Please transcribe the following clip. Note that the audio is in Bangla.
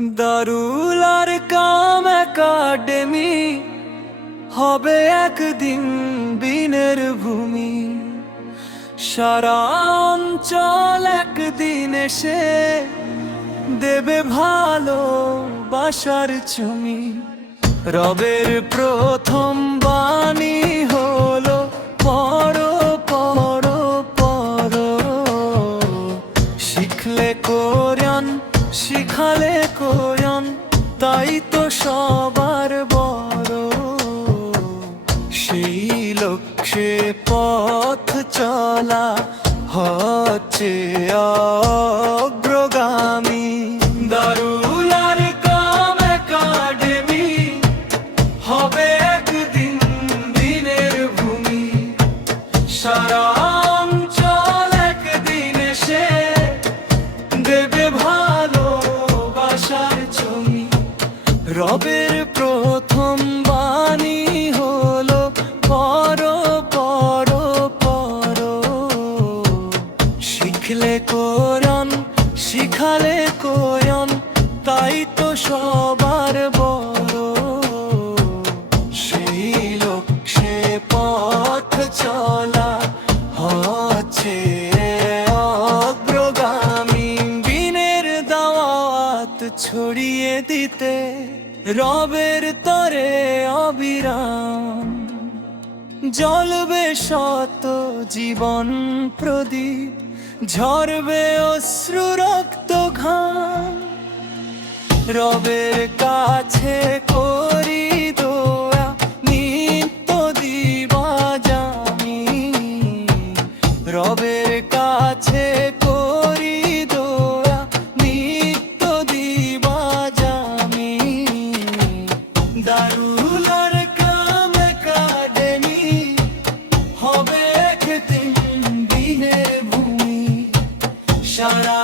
দারুল আরকাম একাডেমি হবে একদিন দিনের ভূমি। সারা অঞ্চল একদিন এসে দেবে ভালোবাসার চুমি। রবের প্রথম বাণী হলো পড়ো পড়ো পড়ো। শিখলে কোরআন শিখালে কোরআন, তাই তো সবার বড়। সেই লক্ষ্যে পথ চলা হচ্ছে অগ্রগামী। দারুল আরকাম একাডেমি হবে একদিন দিনের ভূমি। সারা অঞ্চল একদিন এসে দেবে ভালোবাসার জমি। রবের প্রথম বাণী হলো পড়ো পড়ো পড়ো। শিখলে কোরআন শিখালে কোরআন, তাই তো সবার বড়। সেই লক্ষ্যে পথ চলা হচ্ছে অগ্রগামী। দিনের দাওয়াত ছড়িয়ে দিতে রবের তরে অবিরাম। জ্বলবে শত জীবন প্রদীপ, ঝরবে অশ্রু রক্ত ঘাম। রবের কাছে করি দোয়া নিত্য দিবা জামি। রবের কাছে করি দোয়া নিত্য দিবা জামি। দারুল আরকাম একাডেমি হবে একদিন দিনের ভূমি। সারা